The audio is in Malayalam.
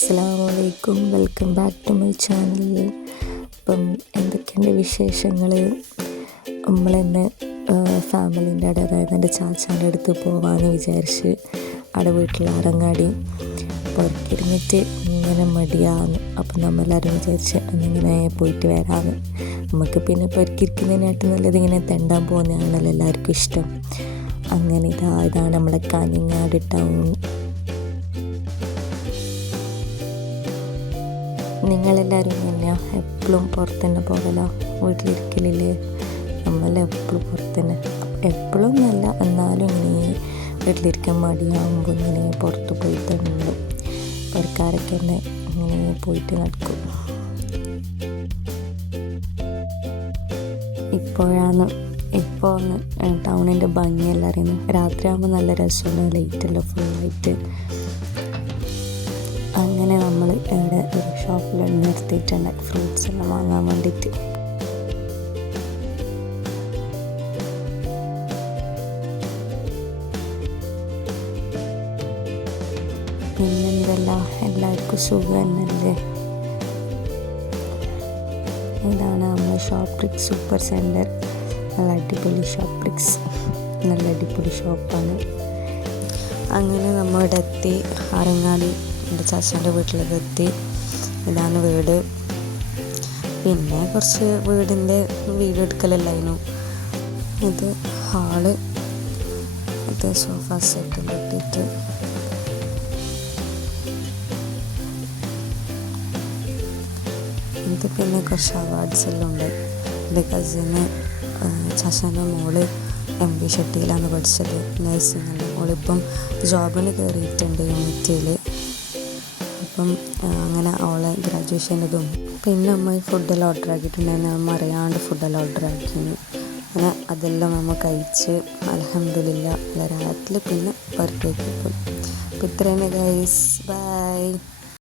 അസ്സലാമലൈക്കും, welcome back to my channel. അപ്പം എന്തൊക്കെയുണ്ട് വിശേഷങ്ങൾ? നമ്മളെന്നെ ഫാമിലീൻ്റെ അവിടെ, അതായത് എൻ്റെ ചാച്ചാൻ്റെ അടുത്ത് പോകാമെന്ന് വിചാരിച്ച് അവിടെ വീട്ടിൽ അറങ്ങാടി പുറത്തിരുന്നിട്ട് ഇങ്ങനെ മടിയാന്ന്. അപ്പം നമ്മളെല്ലാവരും വിചാരിച്ച് അന്നിങ്ങനെ പോയിട്ട് വരാമെന്ന്. നമുക്ക് പിന്നെ പുറത്തിരിക്കുന്നതിനായിട്ട് നല്ലത് ഇങ്ങനെ തെണ്ടാൻ പോകുന്നതാണല്ലോ എല്ലാവർക്കും ഇഷ്ടം. അങ്ങനെ ഇതാണ് നമ്മുടെ കാഞ്ഞങ്ങാട് ടൗൺ. നിങ്ങളെല്ലാവരും തന്നെയാണ് എപ്പോഴും പുറത്ത് തന്നെ പോകലോ, വീട്ടിലിരിക്കലില്ലേ? നമ്മളെപ്പോഴും പുറത്ത് തന്നെ, എപ്പോഴും നല്ല, എന്നാലും ഇങ്ങനെ വീട്ടിലിരിക്കാൻ മടിയാകുമ്പോൾ ഇങ്ങനെ പുറത്ത് പോയിട്ടുണ്ട്. പുറക്കാരൊക്കെ തന്നെ ഇങ്ങനെ പോയിട്ട് നടക്കും. ഇപ്പോൾ ടൗണിൻ്റെ ഭംഗിയെല്ലാം അറിയുന്നു. രാത്രിയാകുമ്പോൾ നല്ല രസമാണ്, ലൈറ്റെല്ലാം ഫുള്ളായിട്ട്. അങ്ങനെ നമ്മൾ ഇവിടെ ഒരു ഷോപ്പിൽ നിർത്തിയിട്ടുണ്ട് ഫ്രൂട്ട്സ് എല്ലാം വാങ്ങാൻ വേണ്ടിയിട്ട്. പിന്നെന്തെല്ലാം, എല്ലാവർക്കും സുഖം തന്നെയല്ലേ? ഇതാണ് നമ്മൾ ഷോപ്രിക്സ് സൂപ്പർ സെൻറ്റർ. നല്ല അടിപൊളി ഷോപ്രിക്സ്, നല്ല അടിപൊളി ഷോപ്പാണ്. അങ്ങനെ നമ്മളിവിടെ എത്തി, അറങ്ങാടി എൻ്റെ ചാച്ചാൻ്റെ വീട്ടിലേക്ക് എത്തി. ഇതാണ് വീട്. പിന്നെ കുറച്ച് വീടിൻ്റെ വീഡിയോ എടുക്കലല്ലായിരുന്നു. ഇത് ഹാള്, ഇത് സോഫ സെറ്റ് ഇട്ടിട്ട് ഇത് പിന്നെ കുറച്ച് അവാർഡ്സ് എല്ലാം ഉണ്ട്. എൻ്റെ കസിന് ചാച്ചാൻ്റെ മോള് MB ഷെട്ടിയിലാണ് പഠിച്ചത്, നഴ്സിംഗ്. മോളിപ്പം ജോബിന് കയറിയിട്ടുണ്ട് യൂണിറ്റിയിൽ. അപ്പം അങ്ങനെ അവളെ ഗ്രാജുവേഷനതും. പിന്നെ നമ്മൾ ഫുഡെല്ലാം ഓർഡർ ആക്കിയിട്ടുണ്ടായിരുന്നു. നമ്മൾ അറിയാണ്ട് ഫുഡെല്ലാം ഓർഡർ ആക്കിയിരുന്നു. അങ്ങനെ അതെല്ലാം നമ്മൾ കഴിച്ച് അൽഹംദുലില്ലാ വളരെ രാത്രി പിന്നെ പുറത്തേക്ക് പോയി. അപ്പോൾ ഇത്രയാണ് ഗൈസ്, ബൈ.